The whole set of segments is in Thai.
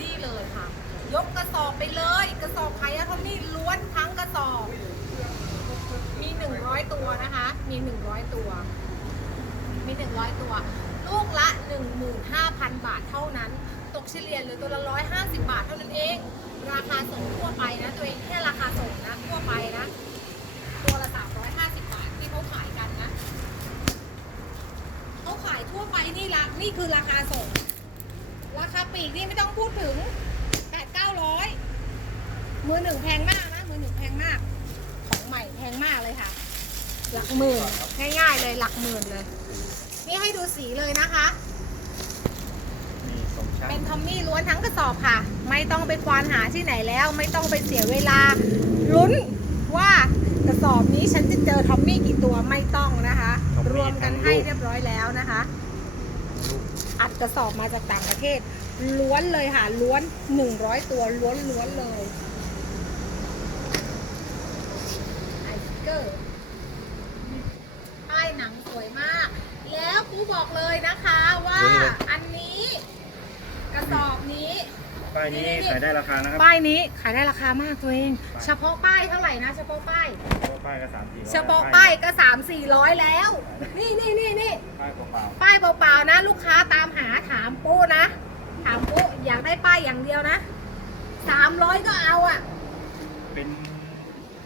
นี่เลยค่ะ ยกกระสอบไปเลย กระสอบขายาวท็อปมี่ล้วนทั้งกระสอบ มี100ตัวนะคะ มี100ตัว มี100ตัว ลูกละ15,000บาทเท่านั้น ตกเฉลี่ยเหลือตัวละ150บาทเท่านั้นเอง ราคาส่งทั่วไปนะ ตัวเองแค่ราคาส่งนะทั่วไปนะ ตัวละ350บาทที่เขาขายกันนะ เขาขายทั่วไปนี่ละนี่คือราคาส่ง ปลีกนี่ไม่ต้องพูดถึง8 900มือหนึ่งแพงมากนะ มือหนึ่งแพงมาก ของใหม่แพงมากเลยค่ะ หลักหมื่นง่ายๆเลยหลักหมื่นเลย นี่ให้ดูสีเลยนะคะนี่สองชั้นเป็นทอมมี่ล้วนทั้งกระสอบค่ะ ไม่ต้องไปควานหาที่ไหนแล้ว ไม่ต้องไปเสียเวลาลุ้นว่ากระสอบนี้ฉันจะเจอทอมมี่กี่ตัวไม่ต้องนะคะ รวมกันให้เรียบร้อยแล้วนะคะลูกอัดกระสอบมาจากต่างประเทศ ล้วนเลยค่ะ ล้วน100ตัวล้วนล้วนๆเลยไอสเกอร์ป้ายหนังสวยมาก แล้วครูบอกเลยนะคะว่าอันนี้ กระสอบนี้ ป้ายนี้ขายได้ราคานะครับป้ายนี้ขายได้ราคามากตัวเอง เฉพาะป้ายเท่าไหร่นะ เฉพาะป้าย เพราะว่าป้ายก็สามสี่ร้อยเฉพาะป้ายก็สามสี่ร้อยแล้ว นี่นี่นี่นี่ ป้ายเปล่าป้ายเปล่าๆนะ ลูกค้าตามหาถามปูนะ ถามปูอยากได้ป้ายอย่างเดียวนะสามร้อยก็เอาอะๆเป็น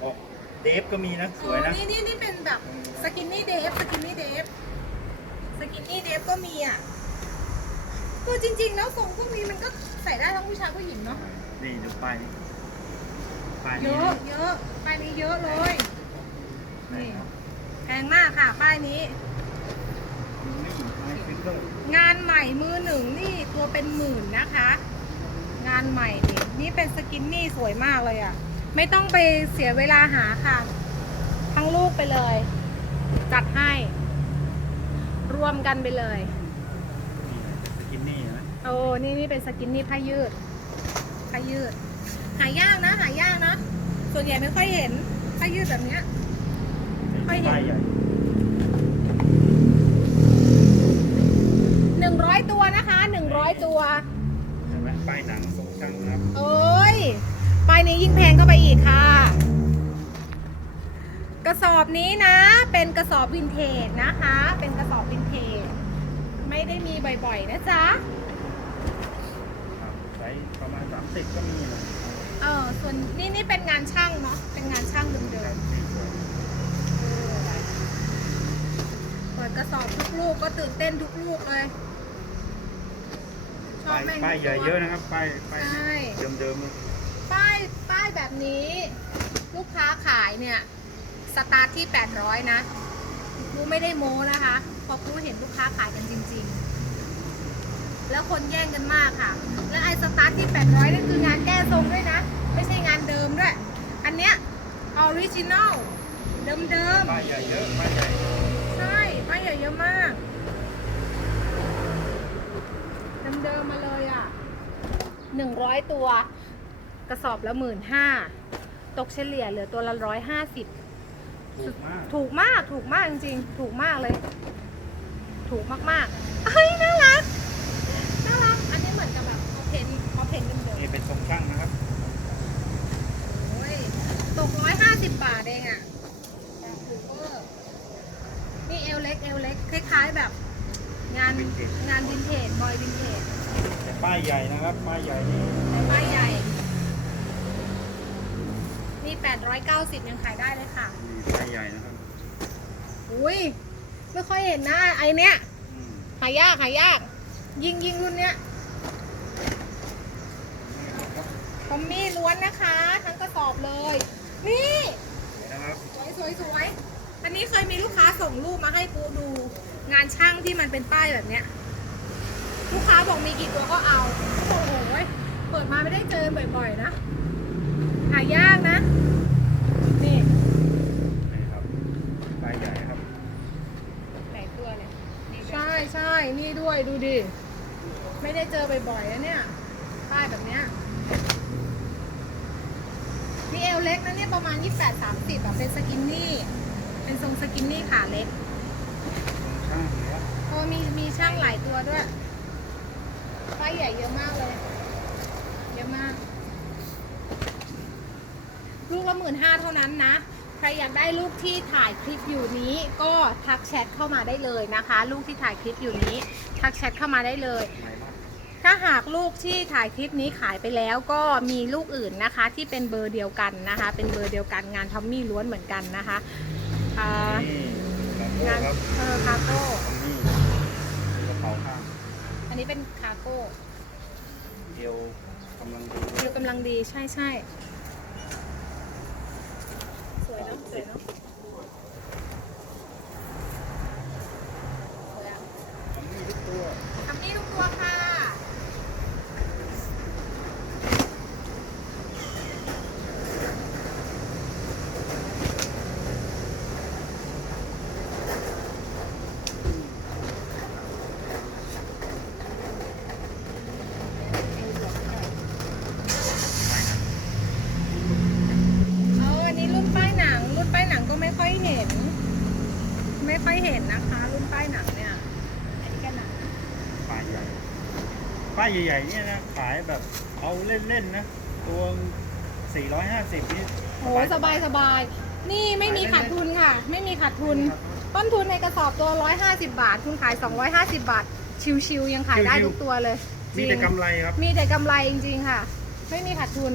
ออกเดฟก็มีนะสอ๋วยอนะ นี่นี่นี่เป็นแบบสกินนี่เดฟสกินนี่เดฟสกินนี่เดฟก็มีอะตัวจริง ๆ แล้วทรงพวกนี้มันก็ใส่ได้ทั้งผู้ชายผู้หญิงเนาะนี่ดูป้ายนี้ป้ายเยนี้อะเยอะป้ายนี้เยอะเลยนี่ครับแพงมากค่ะ ป้ายนี้นี่ไม้ฟิลเลอร์งานให ม่มือหนึ่งนี่ตัวเป็นหมื่นนะคะ งานใหม่นี่นี่เป็นสกินนี่สวยมากเลยอะ่ะ ไม่ต้องไปเสียเวลาหาค่ะ ทั้งลูกไปเลย จัดให้ รวมกันไปเลยนี่สกินนี่นะโอ้นี่นี่เป็นสกินนี่ผ้ายืดผ้ายืด หายากนะหายากนะ ส่วนใหญ่ไม่ค่อยเห็นผ้ายืดแบบเนี้ย ค่อยเห็นป้ายใหญ่ หนึ่งร้อยตัวนะคะหนึ่งร้อยตัว เห็นไหมป้ายหนังสองชั้นนะครับโอ้ยป้ายนี้ยิ่งแพงเข้าไปอีกค่ะ กระสอบนี้นะ เป็นกระสอบวินเทจนะคะ เป็นกระสอบวินเทจ ไม่ได้มีบ่อยๆนะจ๊ะ ครับไซส์ประมาณ 30 ก็มีนะเออส่วนนี่นี่เป็นงานช่างเนาะ เป็นงานช่างเดิมสีสวยๆเออเปิดกระสอบทุกลูกก็ตื่นเต้นทุกลูกเลยชอ ป้าบยแม่งป้ายใหญ่เยอะนะครับป้ายป้ายใช่เดิมๆเลยป้ายป้ายแบบนี้ ลูกค้าขายเนี่ยสตาร์ทที่ 800 นะกูไม่ได้โม้นะคะเพอกูเห็นลูกค้าขายกันจริง ๆ แล้วคนแย่งกันมากค่ะ และไอ้สตาร์ทที่ 800นั่นคืองานแก้ทรงด้วยนะ ไม่ใช่งานเดิมด้วย อันเนี้ยออริจินอลเดิมป้ายใหญ่เยอะป้ายใหญ่ ๆ ใช่ป้ายใหญ่เยอะมาก เดิมๆมาเลยอะ100ตัว กระสอบละหมื่นห้าตกเฉลี่ยเหลือตัวละร้อยห้าสิบถูกมาก ถูกมาก ถูกมากจริงๆ ถูกมากเลย ถูกมากๆ 890 ยังขายได้เลยค่ะไส้ใหญ่นะครับอุ้ยไม่ค่อยเห็นนะไอเนี้ยหายากหายาก ยิงยิงรุ่นเนี้ยคอมมี่ล้วนนะคะ ทั้งกระสอบเลย นี่ นะครับสวยสวยสวยอันนี้เคยมีลูกค้าส่งรูปมาให้กูดู งานช่างที่มันเป็นป้ายแบบเนี้ย ลูกค้าบอกมีกี่ตัวก็เอาโอ้โหเปิดมาไม่ได้เจอบ่อยๆนะ หายากนะ ใช่นี่ด้วยดูดิ ไม่ได้เจอบ่อยๆนะเนี่ยป้ายแบบเนี้ยนี่เอวเล็กนะเนี่ยประมาณ 28 30แบบเป็นสกินนี่ เป็นทรงสกินนี่ขาเล็กช่างเนี้ยโอ้มีมีช่างหลายตัวด้วยป้ายใหญ่เยอะมากเลย เยอะมาก ลูกละหมื่นห้าเท่านั้นนะ ใครอยากได้ลูกที่ถ่ายคลิปอยู่นี้ก็ทักแชทเข้ามาได้เลยนะคะ ลูกที่ถ่ายคลิปอยู่นี้ ทักแชทเข้ามาได้เลยใหม่มากถ้าหากลูกที่ถ่ายคลิปนี้ขายไปแล้วก็มีลูกอื่นนะคะ ที่เป็นเบอร์เดียวกันนะคะ เป็นเบอร์เดียวกันงานทอมมี่ล้วนเหมือนกันนะคะอ่านี่งานครับเออคาโก้นี่กระเป๋าข้างอันนี้เป็นคาโก้เอวกำลังดีเดียวกำลังดีใช่ใช่สวยเนาะสวยเนาะสวยอะ มีทุกตัว ทำนี่ทุกตัวค่ะ เอาอันนี้รุ่นป้ายหนัง รุ่นป้ายหนังก็ไม่ค่อยเห็น ไม่ค่อยเห็นนะคะ รุ่นป้ายหนังเนี่ย อันนี้ก็หนัง ป้ายใหญ่ ป้ายใหญ่ๆเนี่ยนะขายแบบเอาเล่นๆนะตัว450นี่โอ้สบายสบายนี่ไม่มีขาดทุนค่ะ ไม่มีขาดทุน ต้นทุนในกระสอบตัว 150 บาท คุณขาย 250 บาท ชิวๆยังขายได้ทุกตัวเลยมีแต่กำไรครับ มีแต่กำไรจริงๆค่ะ ไม่มีขาดทุน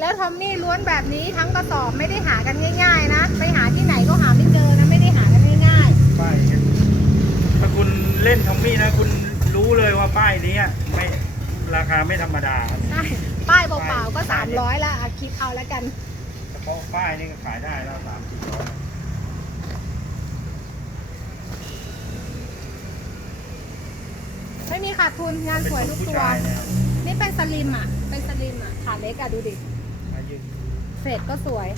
แล้วทอมมี่ล้วนแบบนี้ทั้งกระสอบไม่ได้หากันง่าย ๆ นะ ไปหาที่ไหนก็หาไม่เจอนะไม่ได้หากันง่ายป้ายเนี่ยถ้าคุณเล่นทอมมี่นะ คุณ รู้เลยว่าป้ายนี้อะไม่ราคาไม่ธรรมดาครับๆใช่ป้ายเปล่าๆก็ 300ละอะคิดเอาแล้วกัน เฉพาะป้ายนี่ก็ขายได้แล้วสามสี่ร้อยไม่มีขาดทุนงานเป็นสวยขทุองกผู้ตัวชายนะครับนี่เป็นสลิมอะ เป็นสลิมอะ ขาเล็กอะ ดูดิ อายุเฟดก็สวย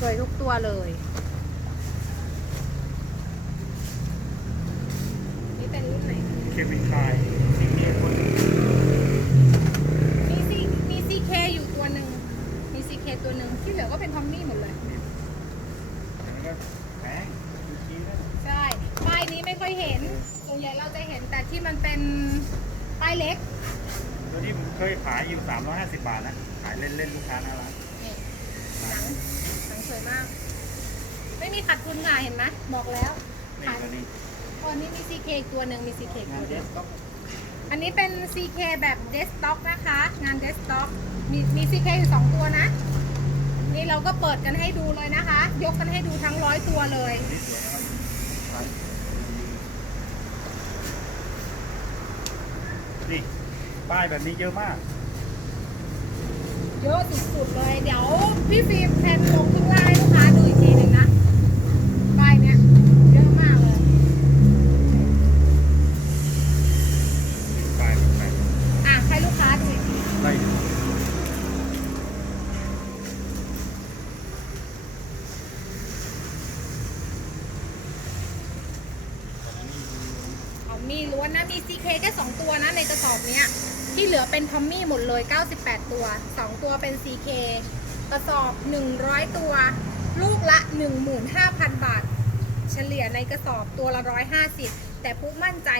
สวยทุกตัวเลย เป็นรุ่นไหน เควินคายสิ่งนี้คนมีซีมีซีเคอยู่ตัวหนึ่ง มีซีเคตัวหนึ่งที่เหลือก็เป็นทอมมี่หมดเลย อันนี้ก็แพงดูทีนะใช่ ป้ายนี้ไม่ค่อยเห็น ส่วนใหญ่เราจะเห็นแต่ที่มันเป็นป้ายเล็ก ตัวนี้ผมเคยขายอยู่ 350 บาทนะ ขายเล่นๆลูกค้าน่ารักนี่หนังหนังสวยมาก ไม่มีขาดทุนค่ะเห็นไหมบอกแล้ว นี่ตัวนี้ ตอนนี้มี CK อีกตัวหนึ่งมี CK อีกงาตันวหเดนึ่งสก์ท็อปอันนี้เป็น CK แบบเดสต็อกนะคะ งานเดสต็อกมีมี CK อยู่สองตัวนะ นี่เราก็เปิดกันให้ดูเลยนะคะ ยกกันให้ดูทั้งร้อยตัวเลย นี่สวยนะครับขายนี่ป้ายแบบนี้เยอะมาก เยอะสุดๆเลย เดี๋ยวพี่ฟิล์มแพนลงข้างล่างให้ลูกค้าดูอีกทีหนึ่งนะป้ายเนี้ยเยอะมากเลย ป้ายแบบไหน อะให้ลูกค้าดูอีกที ไล่ดู ทอ มี่ล้วนนะ มี CK แค่2ตัวนะในกระสอบเนี้ย ที่เหลือเป็นทอมมี่หมดเลย 98 ตัว 2 ตัวเป็น CK กระสอบ 100 ตัว ลูกละ 15,000 บาท เฉลี่ยในกระสอบตัวละ 150 แต่ปุ๊มั่นใจ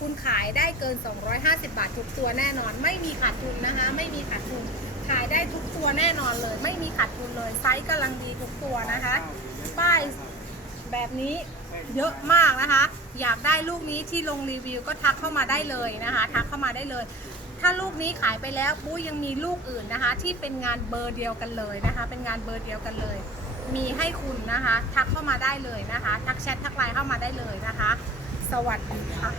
คุณขายได้เกิน 250 บาททุกตัวแน่นอน ไม่มีขาดทุนนะคะ ไม่มีขาดทุน ขายได้ทุกตัวแน่นอนเลย ไม่มีขาดทุนเลย ไซส์กำลังดีทุกตัวนะคะ ป้ายแบบนี้ เยอะมากนะคะ อยากได้ลูกนี้ที่ลงรีวิวก็ทักเข้ามาได้เลยนะคะทักเข้ามาได้เลย ถ้าลูกนี้ขายไปแล้วปุ๊ยยังมีลูกอื่นนะคะ ที่เป็นงานเบอร์เดียวกันเลยนะคะ เป็นงานเบอร์เดียวกันเลย มีให้คุณนะคะ ทักเข้ามาได้เลยนะคะ ทักแชททักไลน์เข้ามาได้เลยนะคะ สวัสดีค่ะ